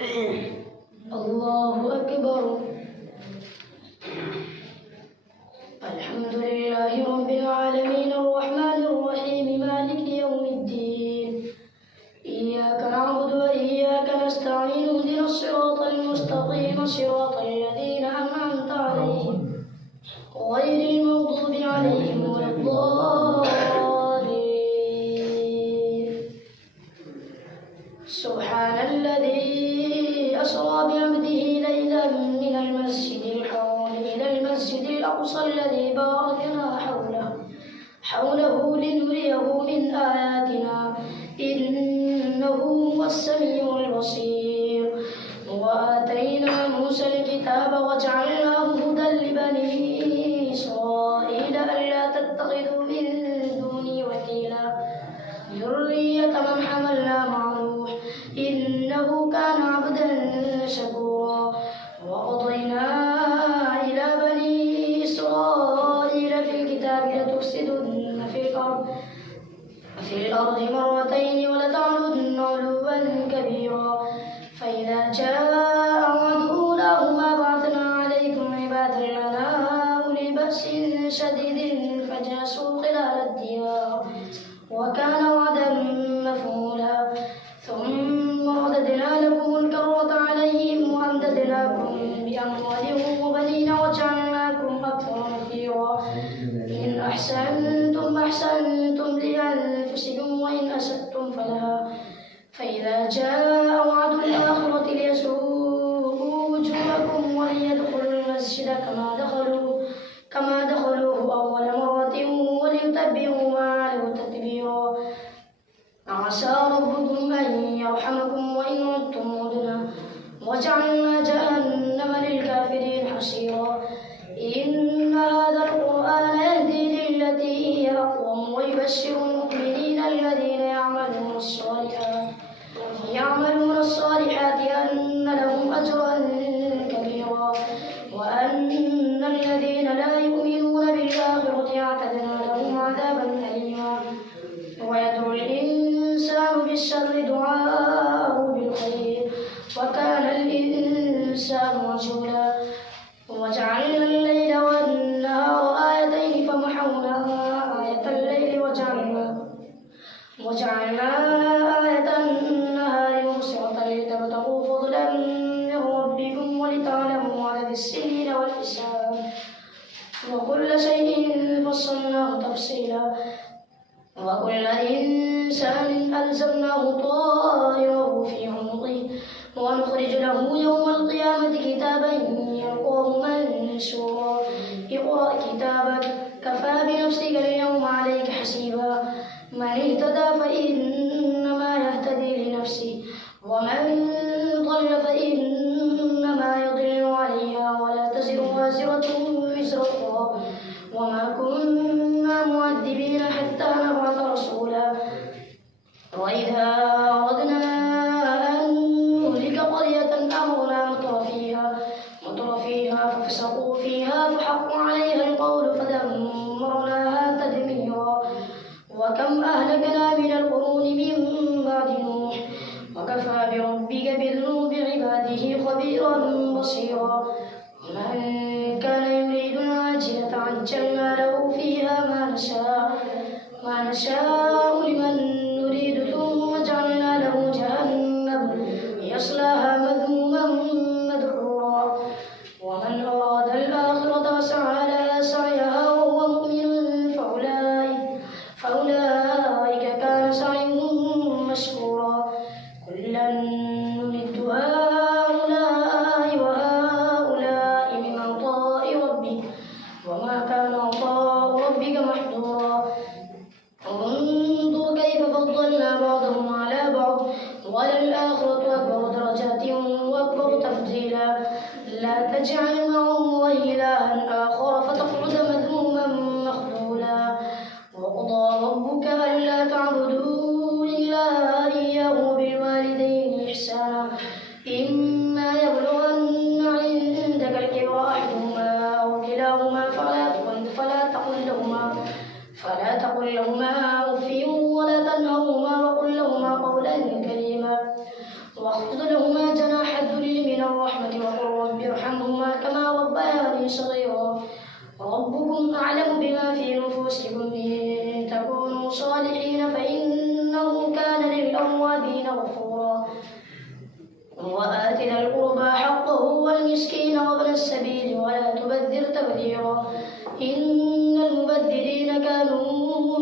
الله أكبر. الحمد لله رب العالمين الرحمن الرحيم مالك يوم الدين. إياك نعبد وإياك نستعين اهدنا الصراط المستقيم صراط الذين أنعمت عليهم غير المغضوب عليهم ولا الضالين. سبحان الذي أسرى بعبده ليلا من المسجد الحرام إلى المسجد الأقصى الذي باركنا حوله لنريه من آياتنا إنه هو السميع البصير. وآتينا موسى الكتاب وجعلناه هدى لبني إسرائيل ألا تتخذوا من دوني وكيلا ذرية من حملنا مع نوح إنه كان عبدا شكورا. وقضينا إلى بني إسرائيل في الكتاب لتفسدن في الأرض مرتين ولتعلن علوا كبيرا. فإذا جاء وعد أولاهما بعثنا عليكم عبادا لنا أولي بأس شديد فجاسوا خلال الديار وكان وعدا مفعولا. ثم رددنا لكم الكرة عليهم وأمددناكم بأموال وبنين وجعلناكم أكثر نفيرا. إن أحسنتم أحسنتم لأنفسكم وإن أسأتم فلها. فإذا جاء وعد الآخرة ليسوءوا وجوهكم وليدخلوا المسجد كما دخلوه أول مرة وليتبعوا ما علوا تتبيرا. عسى ربكم أن يرحمكم وإن عدتم عدنا وجعلنا جهنم للكافرين حصيرا. إن هذا القرآن يهدي للتي هي أقوم ويبشر المؤمنين الذين يعملون الصالحات أن لهم أجرا كبيرا وأن الذين لا يؤمنون بالآخرة أعتدنا لهم عذابا أليما. ويدعو الإنسان بالشر دعاءه بالخير وكان الإنسان عجولا. وجعلنا الليل والنهار آيتين فمحونا آية الليل وجعلنا آية النهار مبصرة لتبتغوا فضلا من ربكم ولتعلموا عدد السنين والحساب وكل شيء فصلناه تفصيلا. وكل إنسان ألزمناه طائره في عنقه ونخرج له يوم القيامة كتابا يلقاه منشورا. اقرأ كتابك كفى بنفسك اليوم عليك حسيبا. من اهتدى فإنما يهتدي لنفسه ومن ضل فإنما يضل عليها ولا تزر وازرة وزر أخرى وما كنا معذبين حتى نبعث رسولا. وإذا أردنا أن نهلك قرية أمرنا مترفيها ففسقوا فيها فحق عليها القول فدمرناها تدميرا. وكم أهلكنا من القرون من بعد نوح وكفى بربك بذنوب عباده خبيرا بصيرا. من كان يريد العاجلة عجلنا له فيها ما نشاء لمن نريد ثم جعلنا له جهنم يصلاها مذموما مدحورا. ومن أراد الآخرة وسعى لها سعيها وهو مؤمن فأولئك كان سعيهم مشكورا. كلا نمد هؤلاء وهؤلاء من عطاء ربك وما كان عطاء ربك محظورا. انظر كيف فضلنا بعضهم على بعض وللآخرة أكبر درجات وأكبر تفضيلا. لا تجعل مع الله إلها آخر فتقعد مذموما مخذولا. وقضى ربك ألا تعبدوا إلا إياه وبالوالدين إحسانا. إما يبلغن عندك الكبر أحدهما أو كلاهما فلا تقل لهما أف ولا تنهرهما وقل لهما قولا كريما واخفض لهما جناح صغيرا ربكم أعلم بما في نفوسكم إن تكونوا صالحين فإنه كان للأوابين غفورا وآت ذا القربى حقه والمسكين وابن السبيل ولا تبذر تبذيرا إن المبذرين كانوا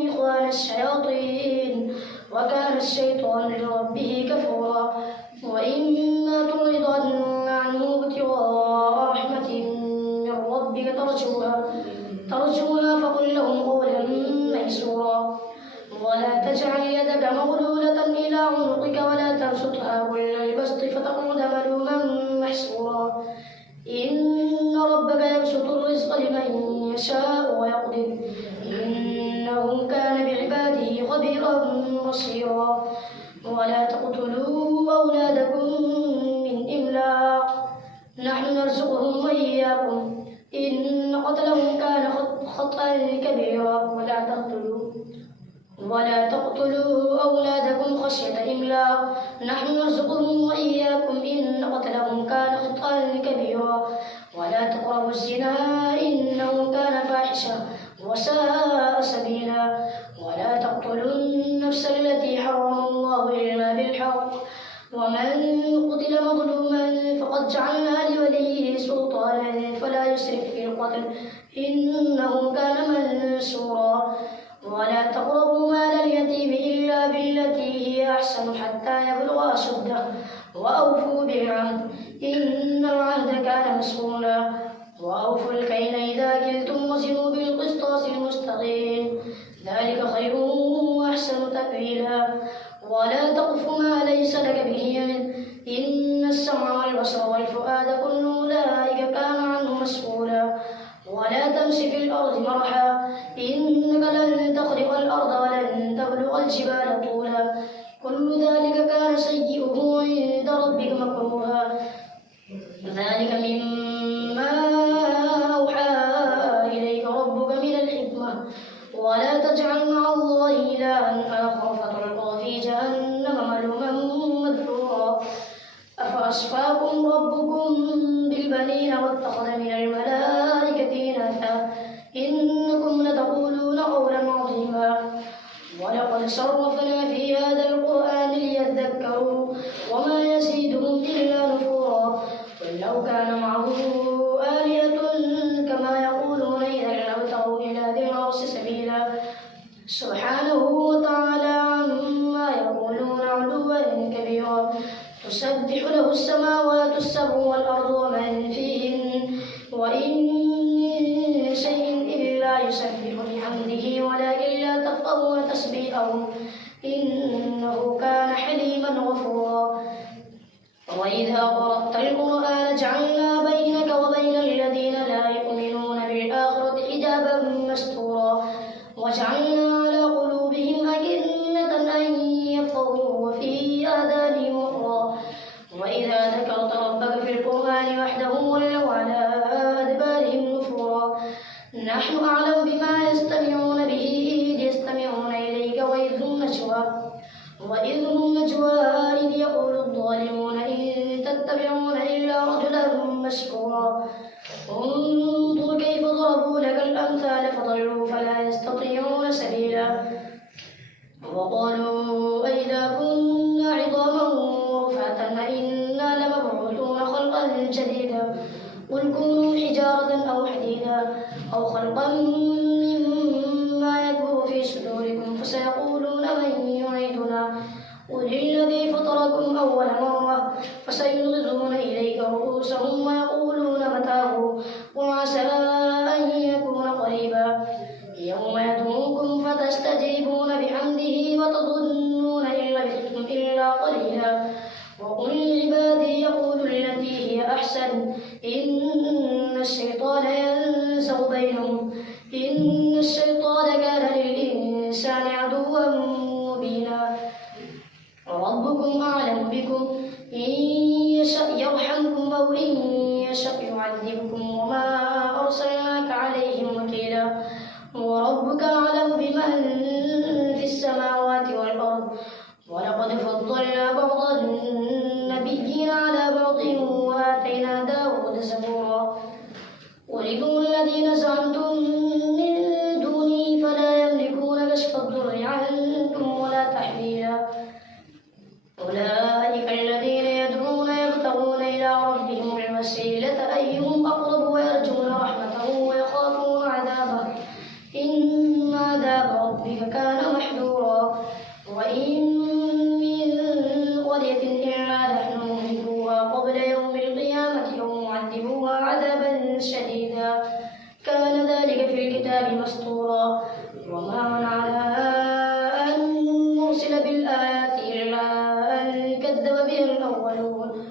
إخوان الشياطين وكان الشيطان لربه كفورا وإما تعرضن عنه ابتغاء رحمة من ربك ترجوها فقل لهم قولا ميسورا ولا تجعل يدك مغلولة إلى عنقك ولا تبسطها كل البسط فتقعد ملوما محسورا إن ربك يبسط الرزق لمن يشاء ويقدر إنه كان بعباده خبيرا بصيرا ولا تقتلوا أولادكم من إملاق نحن نرزقهم وإياكم إن قتلهم كان خطأ كبيرا ولا تقتلوا أولادكم خشية إملاق نحن نرزقهم وإياكم إن قتلهم كان خطأ كبيرا ولا تقربوا الزنا إنه كان فاحشة وساء سبيلا ولا تقتلوا النفس التي حرم الله إلا بالحق ومن قتل مظلوما فقد جعلنا لوليه سلطانا فلا يسرف في القتل إنه كان منصورا ولا تقربوا مال اليتيم إلا بالتي هي أحسن حتى يبلغ أشده وأوفوا بالعهد إن العهد كان مسؤولا وأوفوا الكيل إذا كلتم وزنوا بالقسطاس المستقيم ذلك خير وأحسن تأويلا ولا تقف ما ليس لك به علم إن السمع والبصر والفؤاد كل أولئك كان عنه مسؤولا ولا تمش في الأرض مرحا إنك لن تخرق الأرض ولن تبلغ الجبال طولا كل ذلك كان سيئه عند ربك مكروها ذلك مما أوحى إليك ربك من الحكمة ولا تجعل مع الله إلها آخر فتلقى في جهنم ملوما مدحورا أفأصفاكم ربكم بالبنين واتخذ من الملائكة إناثا إنكم لتقولون قولا عظيما ولقد صرفنا في هذا القرآن ليذكروا وما يزيدهم إلا نفورا قل لو كان معه آلهة كما يقولون إذا لابتغوا إلى ذي العرش سبيلا سبحانه وتعالى عما يقولون علوا كبيرا تسبح له السماوات السبع والأرض ومن فيهن وإن من شيء إلا يسبح بحمده ولكن لا تفقهون تسبيحهم إنه كان حليما غفورا وإذا قرأت القرآن جعلنا بينك وبين الذين لا يؤمنون بالآخرة حجابا مستورا وجعلنا على قلوبهم أكنة أن يفقهوا وفي آذانهم وقرا وإذا ذكرت ربك في القرآن وحده ولوا على أدبارهم نفورا نحن أعلم بما يستمعون به إذ يستمعون إليك وإذ هم نجوى إذ يقول الظالمون إن تتبعون إلا رجلا مسحورا انظر كيف ضربوا لك الأمثال فضلوا فلا يستطيعون سبيلا وقالوا أئذا كنا عظاما ورفاتا أئنا لمبعوثون خلقا جديدا قل كونوا حجارة أو حديدا أو خلقا مما يكبر في صدوركم فسيقولون من يعيدنا قل الذي فطركم أول مرة فسينغضون إليك رؤوسهم ويقولون متاه قل عسى أن يكون قريبا يوم يدعوكم فتستجيبون بحمده وتظنون إن لبثتم إلا قليلا وقل لعبادي يقولوا التي هي أحسن إن الشيطان ينزغ بينهم إن الشيطان كان للإنسان عدوا مبينا ربكم أعلم بكم إن يشأ يرحمكم أو إن يشأ يعذبكم وما أرسلناك عليهم وكيلا وربك أعلم بمن في السماوات والأرض ولقد فضلنا بعض النبيين على بعض وآتينا داود زبورا قل ادعوا الذين زعمتم من دوني فلا يملكون كشف الضر عنكم ولا تحويلا أولئك الذين يدعون يبتغون إلى ربهم الوسيلة أيهم أقرب ويرجون رحمته ويخافون عذابه إن عذاب ربك كان محذورا وإن من قرية إلا نحن مهلكوها قبل يوم القيامة أو معذبوها عذابا شديدا كان ذلك في الكتاب مسطورا وما منعنا أن نرسل بالآيات إلا أن كذب بها الأولون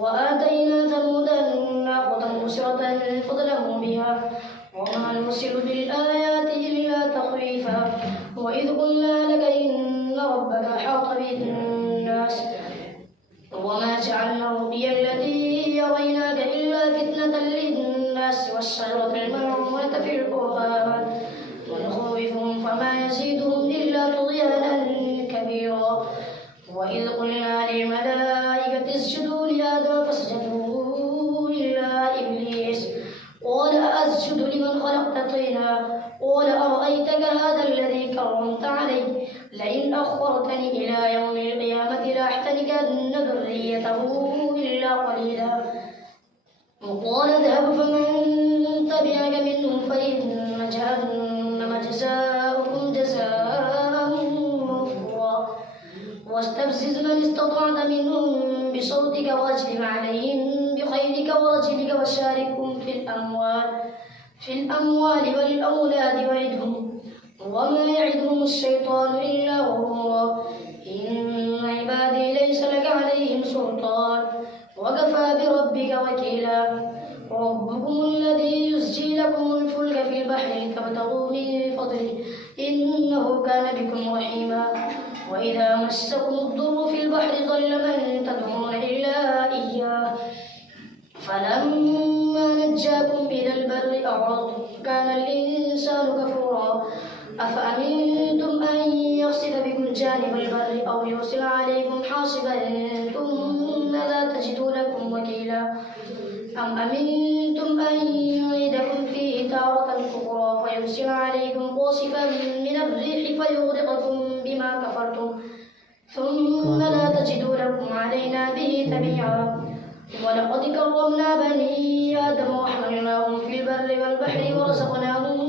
وآتينا ثمود الناقة مبصرة فظلموا بها وما نرسل بالآيات إلا تخويفا وإذ قلنا لك إن ربك أحاط بالناس وما جعلنا الرؤيا التي يريناك إلا فتنة للناس والشجرة الملعونة في القرآن ونخوفهم فما يزيدهم إلا طغيانا كبيرا وإذ قلنا للملائكة اسجدوا لآدم فاسجدوا إلا إبليس قال أسجد لمن خلقت طينا قال أرأيتك هذا الذي كرمت علي لئن أخرتني إلى يوم القيامة لأحترقن ذريته إلا قليلا وقال اذهب فمن تبعك منهم فإن جهنم جزاؤكم جزاء موفورا واستفزز من استطعت منهم بصوتك واجلب عليهم بخيلك ورجلك وشاركهم في الأموال والأولاد وعدهم وما يعدهم الشيطان إلا غرورا إن عبادي ليس لك عليهم سلطان وكفى بربك وكيلا ربكم الذي يزجي لكم الفلك في البحر لتبتغوا من فضله إنه كان بكم رحيما وإذا مسكم الضر في البحر ضل من تدعون إلا إياه فلما نجاكم إلى البر أعرضتم كان الإنسان كفورا أفأمنتم أن يخسف بكم جانب البر أو يرسل عليكم حاصبا ثم لا تجدوا لكم وكيلا أم أمنتم أن يعيدكم فيه تارة أخرى فيرسل عليكم قاصفا من الريح فيغرقكم بما كفرتم ثم لا تجدوا لكم علينا به تبيعا ولقد كرمنا بني آدم وحملناهم في البر والبحر ورزقناهم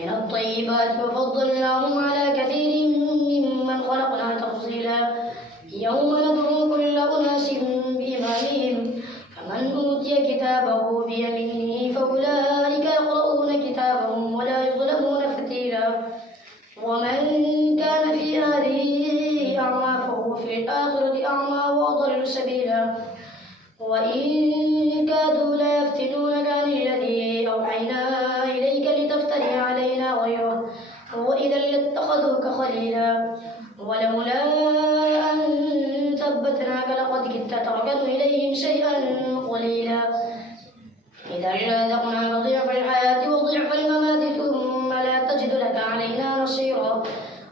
من الطيبات وفضلناهم على كثير ممن خلقنا تفضيلا يوم ندعو كل أناس بإمامهم فمن أوتي كتابه بيمينه فأولئك يقرؤون كتابهم ولا يظلمون فتيلا ومن كان في هذه أعمى فهو في الآخرة أعمى وأضل سبيلا وإن كادوا ليفتنونك عن الذي أوحينا إليك لتفتري علينا غيره وإذا لاتخذوك خليلا ولولا أن ثبتناك لقد كدت تركن إليهم شيئا قليلا إذا لذقناك ضعف الحياة وضعف الممات ثم لا تجد لك علينا نصيرا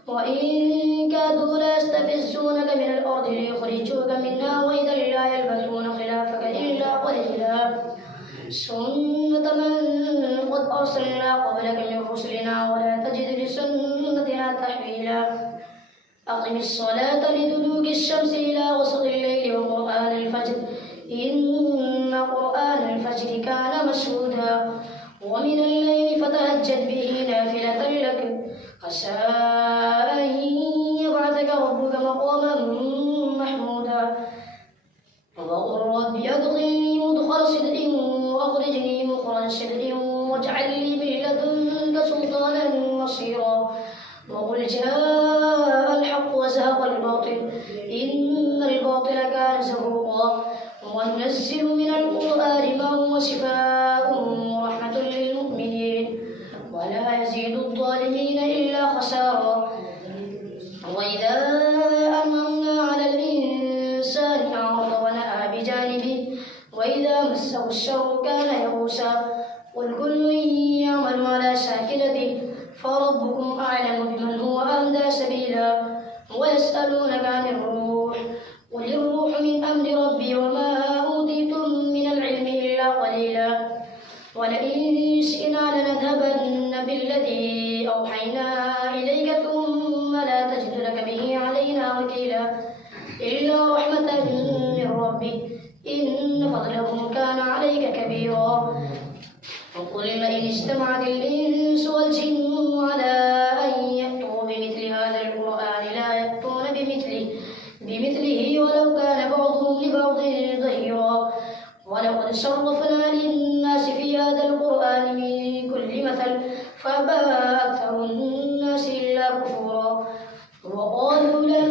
وإن كادوا ليستفزونك من الأرض ليخرجوك منها وإذا لا يلبثون خلافك إلا قليلا سنة من قد أرسلنا قبلك من رسلنا ولا تجد لسنتنا تحويلا أقم الصلاة لدلوك الشمس إلى غسق الليل وقرآن الفجر إن قرآن الفجر كان مشهودا ومن الليل فتهجد به نافلة لك عسى أن يبعثك ربك مقاما محمودا وقل رب أدخلني مدخل صدق وأخرجني مخرج صدق واجعل لي من لدنك سلطانا نصيرا وقل جاء الحق وزهق الباطل إن الباطل كان زهوقا وننزل من القرآن ما هو شفاء ورحمة للمؤمنين ولا يزيد الظالمين إلا خسارا وإذا أنعمنا على الإنسان أعرض ونأى بجانبه وإذا مسه الشر كان يئوسا قل كل يعمل على شاكلته فربكم أعلم بمن هو أهدى سبيلا ويسألونك عن الروح قل الروح من أمر ربي وما أوتيتم من العلم إلا قليلا إلا رحمة من ربك إن فضله كان عليك كبيرا. وقل لئن اجتمعت الإنس والجن على أن يأتوا بمثل هذا القرآن لا يأتون بمثله ولو كان بعضهم لبعض ظهيرا. ولقد صرفنا للناس في هذا القرآن من كل مثل فأبى أكثر الناس إلا كفورا. وقالوا لن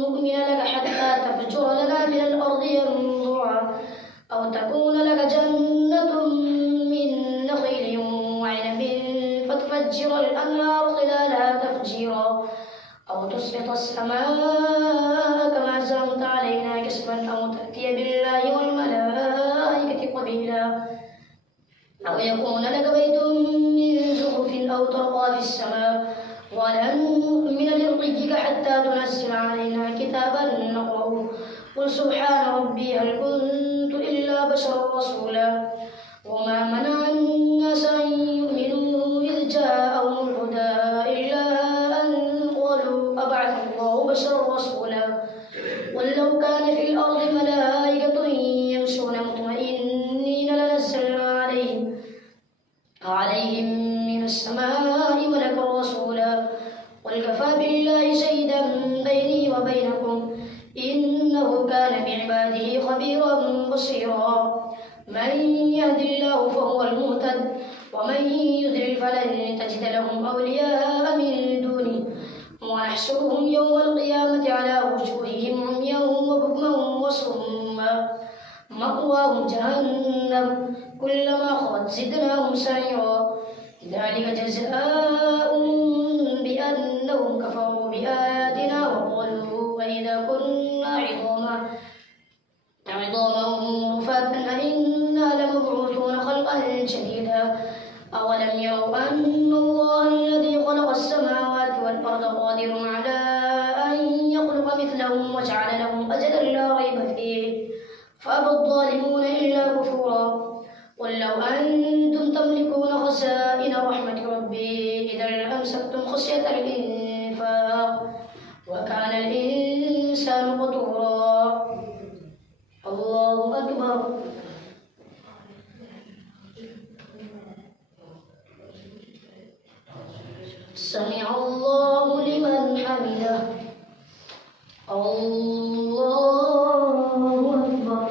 نؤمن لك حتى تفجر لنا من الأرض ينبوعا أو تكون لك جنة من نخيل وعنب فتفجر الأنهار خلالها تفجيرا أو تسقط السماء كما زعمت علينا كسفا أو تأتي بالله والملائكة قبيلا أو يكون لك بيت من زخرف أو ترقى في السماء ولن نؤمن لرقيك حتى تنزل علينا كتابا نقرأه قل سبحان ربي هل كنت إلا بشرا رسولا. وما منع الناس أن يؤمنوا إذ جاءهم الهدى إلا أن قالوا أبعث الله بشرا رسولا. قل لو كان في الأرض ملائكة يمشون مطمئنين لنزلنا عليهم من السماء ملكا رسولا. قل كفى بالله شهيدا بيني وبينكم إنه كان بعباده خبيرا بصيرا. من يهد الله فهو المهتد ومن يضلل فلن تجد لهم أولياء من دونه ونحشرهم يوم القيامة على وجوههم عميا وبكما وصما مأواهم جهنم كلما خبت زدناهم سعيرا. ذلك جزاؤهم بأنهم كفروا بآياتنا وقالوا وإذا كنا عظاما رفاتا أئنا لمبعوثون خلقا جديدا. أولم يروا أن الله الذي خلق السماوات والأرض قادر على أن يخلق مثلهم وجعل لهم أجلا لا ريب فيه فأبى الظالمون إلا كفورا. قل لو أنتم تملكون خزائن رحمة ربي إذا لأمسكتم خشية الإنفاق وكان الإنسان قتورا. الله أكبر. سمع الله لمن حمده. الله أكبر.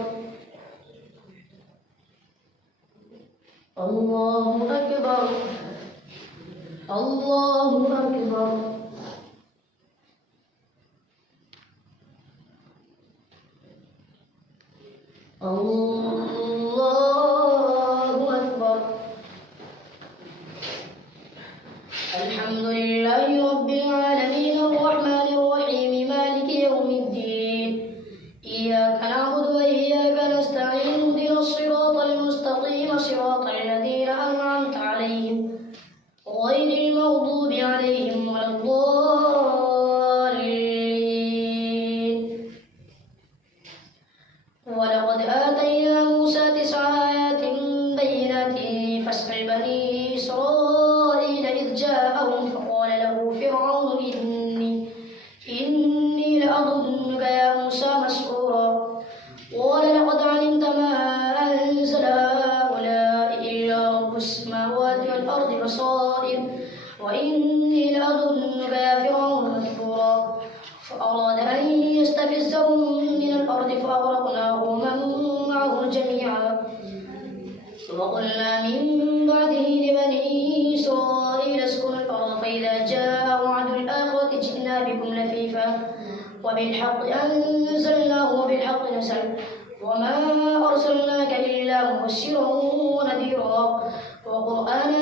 الله أكبر. الله أكبر. الله أكبر. الحمد لله رب العالمين الرحمن الرحيم مالك يوم الدين إياك نعبد وإياك نستعين اهدنا الصراط المستقيم صراط الذين أنعمت عليهم غير المغضوب عليهم ولا الضالين. ولقد آتينا موسى 9 آيات بينات فاسأل بني إسرائيل إذ جاءهم فقال له فرعون إني لأظنك يا موسى مسحورا. قال لقد علمت ما أنزل هؤلاء إلا رب السماوات والأرض بصائر وإني لأظنك يا فرعون مثبورا. فأراد أن يستفزهم من الأرض فأغرقناه ومن معه جميعا. وقلنا من بعده لبني إسرائيل اسكنوا الأرض فإذا جاء وعد الآخرة جئنا بكم لفيفا وبالحق أنزلناه وبالحق نزل وما أرسلناك إلا مبشرا ونذيرا وقرآنا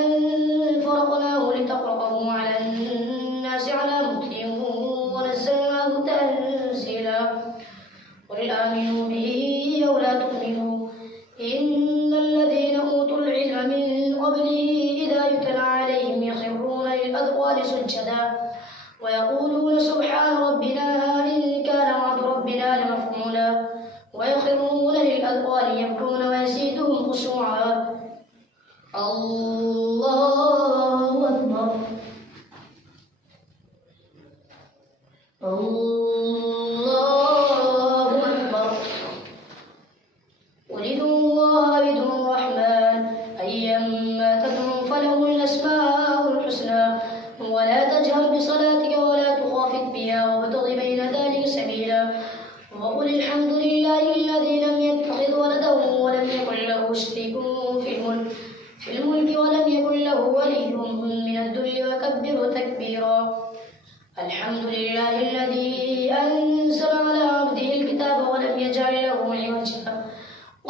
فرقناه لتقرأه على الناس على مكث ونزلناه تنزيلا. قل آمنوا به أو لا تؤمنوا إن الذين أوتوا العلم من قبله إذا يتلى عليهم يخرون للأذقان سجدا ويقولون سبحان ربنا إن كان وعد ربنا لمفعولا ويخرون للأذقان يبكون ويزيدهم خشوعا. الله أكبر. الله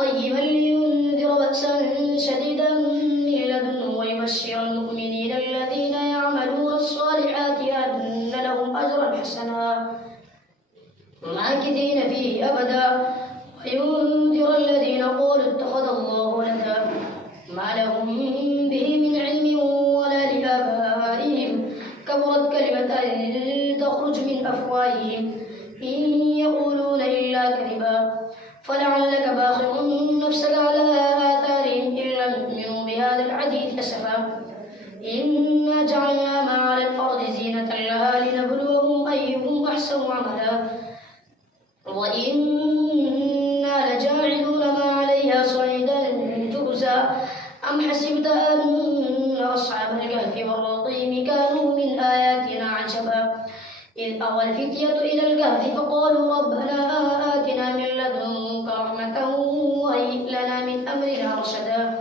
قيما لينذر بأسا شديدا من لدنه ويبشر المؤمنين الذين يعملون الصالحات أن لهم أجرا حسنا ماكثين فيه أبدا وينذر الذين قالوا اتخذ الله ولدا ما لهم به من علم ولا لآبائهم كبرت كلمة تخرج من أفواههم إن يقولون إلا كذبا فلعلك باخع نفسك على آثارهم إن لم يؤمنوا بهذا الحديث أسفا إنا جعلنا ما على الأرض زينة لها لنبلوهم أيهم أحسن عملا وإنا لجاعلون ما عليها صعيدا جرزا أم حسبت أن أصحاب الكهف والرقيم كانوا من آياتنا عجبا إذ أوى الفتية إلى الكهف فقالوا ربنا آتنا من لدنك رحمة وهيئ لنا من أمرنا رشدا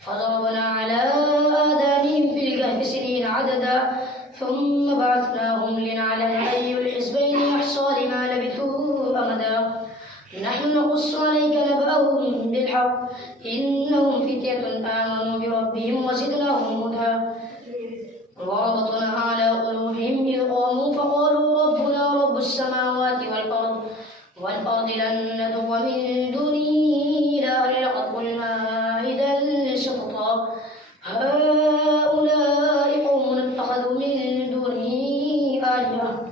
فضربنا على آذانهم في الكهف سنين عددا ثم بعثناهم لنعلم أي الحزبين أحصى لما لبثوا أمدا نحن نقص عليك نبأهم بالحق إنهم فتية آمنوا بربهم وزدناهم هدى وربطنا على قلوبهم إذ قاموا فقالوا ربنا رب السماوات والأرض لن ندعو من دونه إلها لقد قلنا إذا شططا هؤلاء قوم اتخذوا من دونه آلهة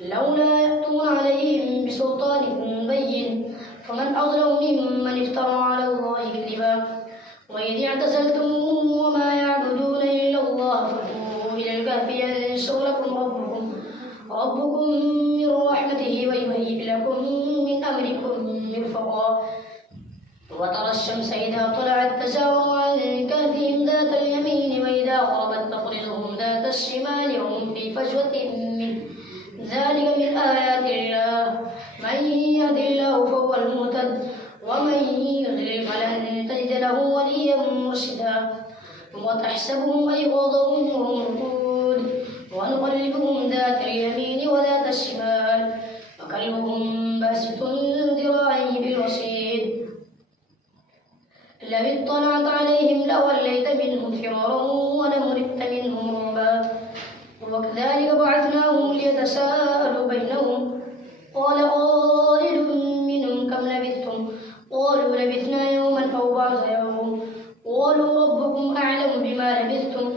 لولا يأتون عليهم بسلطان بين فمن أظلم ممن افترى على الله كذبا وإذ اعتزلتموهم وما يعبدون إلا الله فادعوا إلى الكهف ينشر لكم ربكم من رحمته ويهيئ لكم من أمركم مرفقا وترى الشمس إذا طلعت تزاور عن كهفهم ذات اليمين وإذا غربت تقرضهم ذات الشمال وهم في فجوة منه ذلك من آيات الله من يهد الله فهو المهتد ومن يضلل فلن تجد له وليا مرشدا وتحسبهم أيقاظا وهم رقود ونقلبهم ذات اليمين وذات الشمال وكلبهم باسط ذراعيه بالوصيد لو اطلعت عليهم لوليت منهم فرارا ولملئت منهم رعبا وكذلك بعثناهم ليتساءلوا بينهم قال قائل منهم كم لبثتم قالوا لبثنا يوما أو بعض يوم قالوا ربكم أعلم بما لبثتم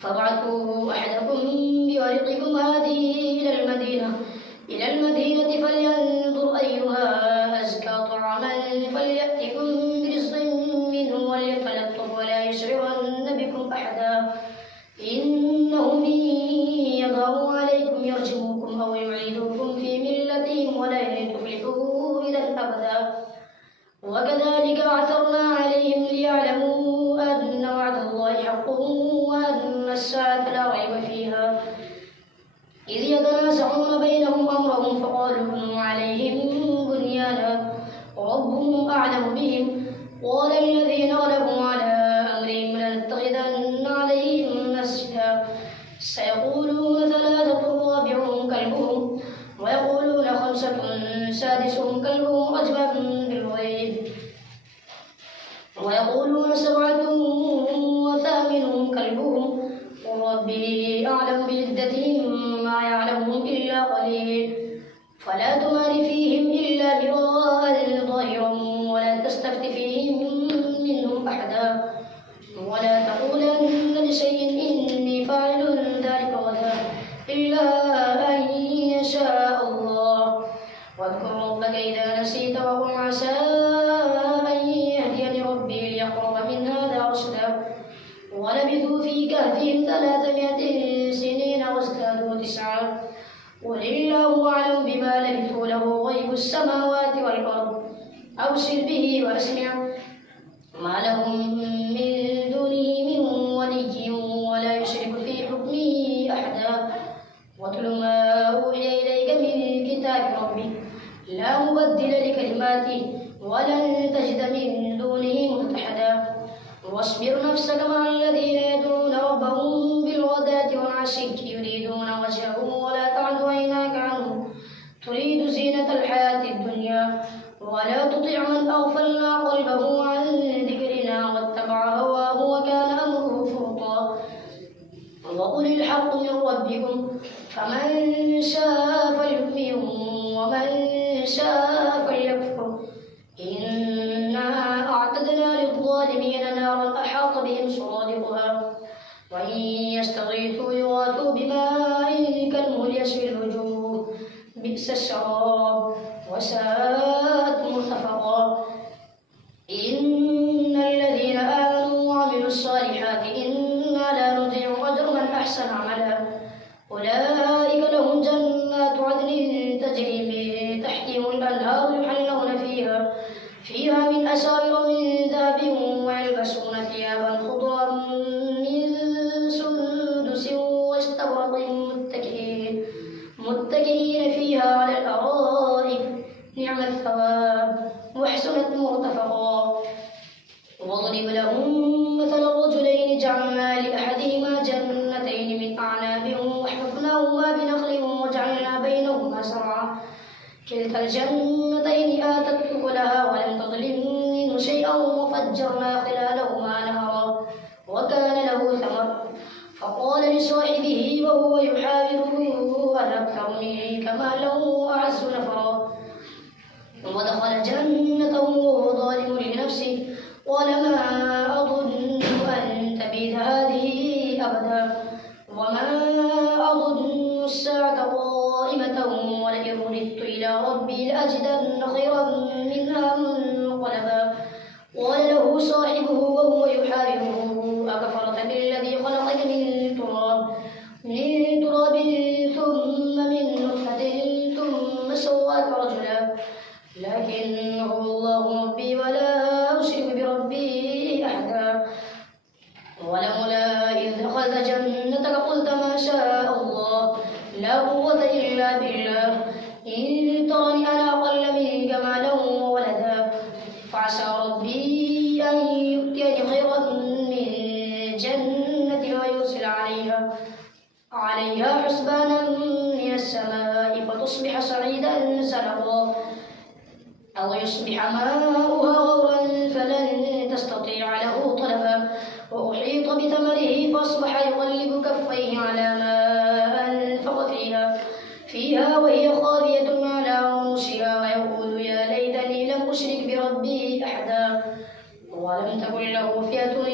فابعثوا أحدكم بورقكم هذه إلى المدينة فلينظر أيها أزكى طعاما فليأتكم برزق منه وليتلطف ولا يشعرن بكم أحدا إنهم إن يظهروا عليكم يرجموكم أو يعيدوكم في ملتهم ولن تفلحوا إذا أبدا وكذلك بعثرنا عليهم ليعلموا أن وعد الله حق وأن الساعة لا ريب فيها إذ يتنازعون بينهم أمرهم فقالوا ابنوا عليهم بنيانا ربهم أعلم بهم قال الذين غلبوا على أمرهم لنتخذن عليهم مسجدا سيقولون ثلاثة رابعهم كلبهم ويقولون خمسة سادسهم كلبهم رجما بالغيب ويقولون سبعة وثامنهم كلبهم وربي أعلم بعدتهم ما يعلمهم إلا قليل فلا تمار فيهم إلا مراء ظاهرا ولا تستفت فيهم منهم أحدا ولا تقولن لشيء إني فاعل ذلك غدا إلا أن يشاء الله واذكر ربك إذا نسيت وقل عسى أن يهديني ربي ليقرب من هذا رشدا ولبثوا في كهفهم 300 سنين وازدادوا 9 قل الله أعلم بما لبثوا له غيب السماوات والأرض أبصر به وأسمع ما لهم من دونه من ولي ولا يشرك في حكمه أحدا واتل ما أوحي إليك من كتاب ربك لا مبدل لكلماته ولن تجد من دونه ملتحدا واصبر نفسك مع الذين يدعون ربهم بالغداة والعشي يريدون وجهه ولا تعد عيناك عنه تريد زينة الحياة الدنيا ولا تطع من أغفلنا قلبه عن ذكرنا واتبع هواه وكان أمره فرطا وقل الحق من ربكم فمن شاء فليؤمن ومن شاء فليكفر إنا أعتدنا للظالمين نارا أحاط بهم سرادقها وإن يستغيثوا يغاثوا بماء كالمهل يشوي الوجوه بئس الشراب وساءت مرتفقا إن الذين آمنوا وعملوا الصالحات إنا لا نضيع أجر من أحسن عملا أولئك لهم جنات عدن تجري من تحتهم الأنهار يحلون فيها من أساور من ذهب ويلبسون ثيابا خضرا من سندس واستبرق متكئين فيها على الأرائك نعم الثواب وحسنت مرتفقا واضرب لهم مثل الرجلين جعلنا لأحدهما جنتين من أعناب وحفظناهما بنخل وجعلنا بينهما زرعا كلتا الجنتين آتت أكلها ولم تظلم منه شيئا وفجرنا خلالهما نهرا وكان له ثمر فقال لصاحبه وهو يحاوره أنا أكثر منك مالا وأعز نفرا ودخل جنته وهو ظالم لنفسه قال ما أظن أن تبيد هذه أبدا وما أظن الساعة قائمة ولئن رددت إلى ربي لأجدن خيرا منها منقلبا قال له صاحبه وهو يحاربه أكفرت بالذي خلقك من تراب ثم من نطفة ثم سواك رجلا لكنه الله ربي ولا أشرك بربي أحدا ولولا إذ دخلت جنتك قلت ما شاء الله لا قوة إلا بالله إن ترني أنا أقل منك مالا وولدا فعسى ربي أن يؤتيني خيرا من جنتي ويرسل عليها حسبانا من السماء فتصبح صعيدا زلقا أو يصبح ماؤها غورا فلن تستطيع له طلبا وأحيط بثمره فأصبح يقلب كفيه على ما أنفق فيها وهي خاوية على عروشها ويقول يا ليتني لم أشرك بربي أحدا ولم تكن له فئة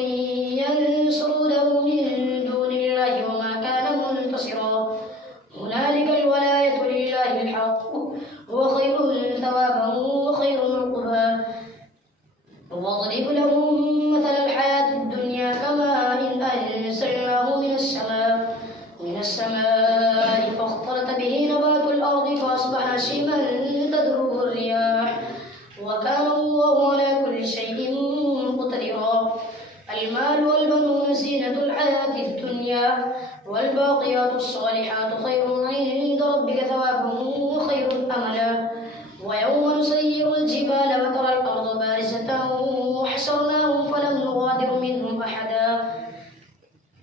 ينصرونه من دون الله وما كان منتصرا هنالك الولاية لله الحق هو خير ثوابا وخير عقبا واضرب لهم مثل الحياة الدنيا كماء أنزلناه من السماء فاختلط به نبات الأرض فأصبح هشيما تذروه الرياح وكان الله على كل شيء مقتدرا المال والبنون زينة الحياة الدنيا والباقيات الصالحات خير عند ربك ثوابا وخير أملا ويوم نسير الجبال وترى الأرض بارزة وحشرناهم فلم نغادر منهم أحدا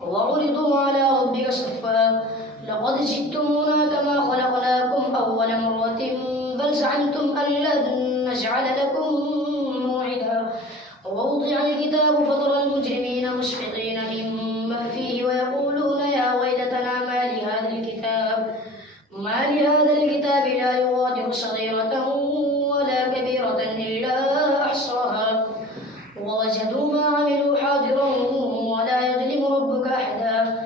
وعرضوا على ربك صفا لقد جئتمونا كما خلقناكم أول مرة بل زعمتم أن لن نجعل لكم موعدا ووضع الكتاب فترى المجرمين مشفقين مما فيه ويقولون يا ويلتنا ما لهذا الكتاب لا يغادر صغيرة ولا كبيرة إلا أحصاها ووجدوا ما عملوا حاضرا ولا يظلم ربك أحدا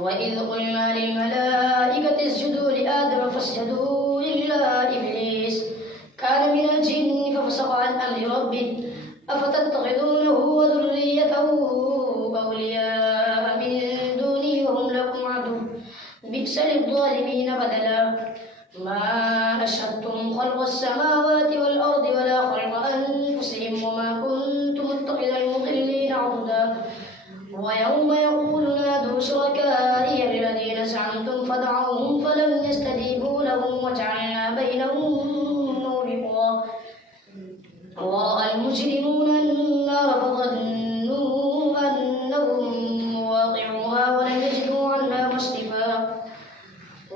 وإذ قلنا للملائكة اسجدوا لآدم فاسجدوا إلا إبليس كان من الجن ففسق عن أمر ربه أفتتخذونه وذريته أولياء من دوني وهم لكم عدو بئس للظالمين بدلا ما أشهدتم خلق السماوات والأرض ولا خلق أنفسهم وما كنت متخذ المضلين عضدا ويوم يقول نادوا شركائي الذين زعمتم فدعوهم فلم يستجيبوا لهم وجعلنا بينهم موبقا ورأى المجرمون النار فظنوا أنهم مواقعوها ولم يجدوا عنها مصرفا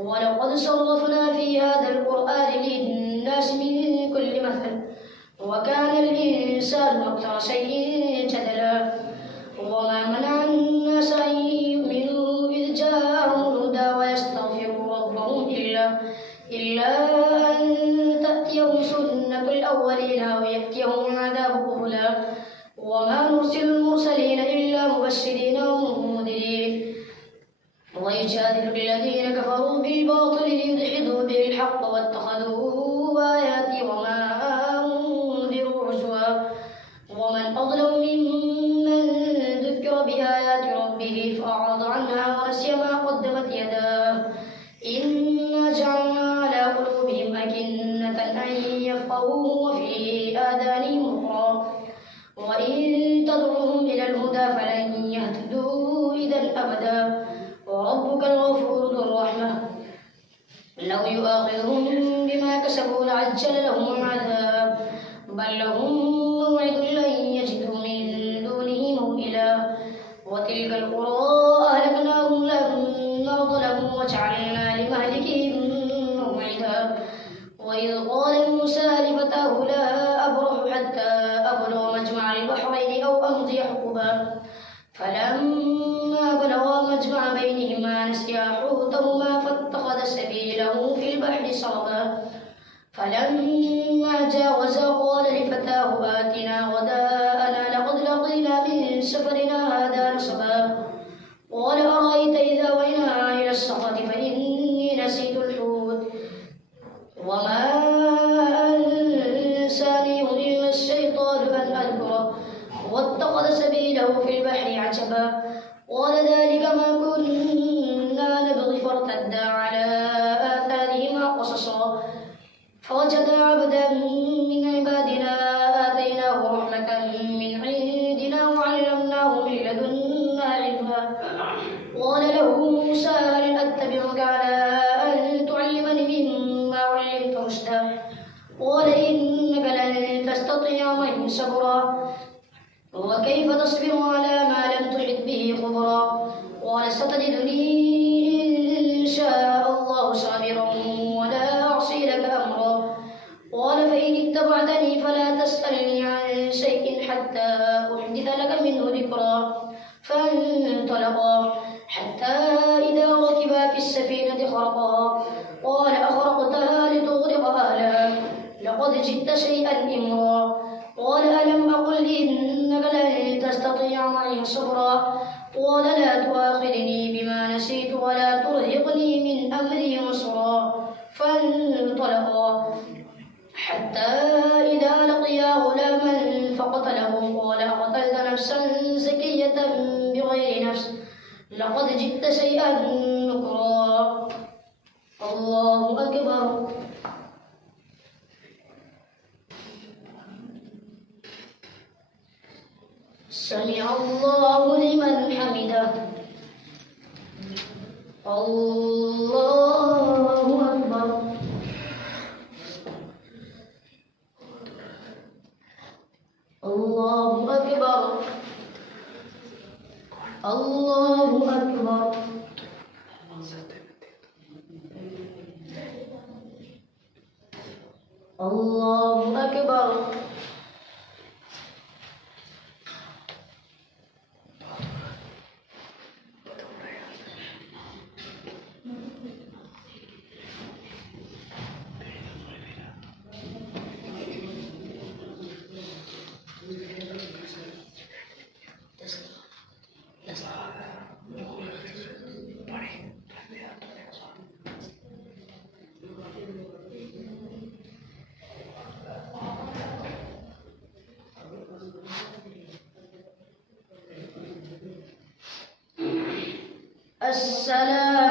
ولقد صرفنا في هذا القرآن للناس من كل مثل أكثر شيء جدلا وما منع الناس أن يؤمنوا إذ جاءهم الهدى ويستغفروا ربهم إلا أن تأتيهم سنة الأولين أو يأتيهم العذاب قبلا وما نرسل المرسلين إلا مبشرين ومنذرين ويجادل الذين كفروا بالباطل ليدحضوا به الحق واتخذوا آياتي وما أنذروا هزوا ومن أظلم ممن ذكر بآيات ربه فأعرض عنها ونسي ما قدمت يداه إنا جعلنا على قلوبهم أكنة أن يفقهوه وفي آذانهم وقرا وإن تدعوهم إلى الهدى فلن يهتدوا إذا أبدا وربك الغفور ذو الرحمة لو يؤاخذهم بما كسبوا لعجل لهم العذاب بل لهم موعد لن يجدوا من دونه موئلا وتلك القرى أهلكناهم لما ظلموا وجعلنا لمهلكهم موعدا وإذ قال موسى لفتاه لا أبرح حتى أبلغ مجمع البحرين أو أمضي حقبا فلما بلغا مجمع بينهما نسيا حوتهما فاتخذ سبيله في البحر سربا فلما جاوزا قال لفتاه آتنا غداءنا لقد لقينا من سفرنا هذا نصبا قال أرأيت إذا وإنا إلى الصخرة فإني نسيت الحوت وما أنسانيه إلا الشيطان أن أذكره واتخذ سبيله في البحر عجبا قال ذلك ما كنا نبغي فارتدا على آثارهما قصصا فوجدا عبدا من عبادنا آتيناه رحمة من عندنا وعلمناه من لدنا علما قال له موسى هل أتبعك على أن تعلمني مما علمت رشدا قال إنك لن تستطيع معي صبرا وكيف تصبر على ما لم تحط به خبرا قال ستجدني إن شاء الله صابرا ولا أعصي لك أمرا قال فإن اتبعتني فلا تسألني عن شيء حتى أحدث لك منه ذكرا فانطلقا حتى إذا ركبا في السفينة خرقا قال أخرقتها لتغرق أهلها لقد جئت شيئا إمرا قال ألم أقل إنك لن تستطيع معي صبرا قال لا تؤاخذني بما نسيت ولا ترهقني من أمري عسرا فانطلقا حتى إذا لقيا غلاما فقتله قال أقتلت نفسا زكية بغير نفس لقد جئت شيئا نكرا الله أكبر سمع الله لمن حمده الله أكبر الله أكبر الله أكبر الله أكبر السلام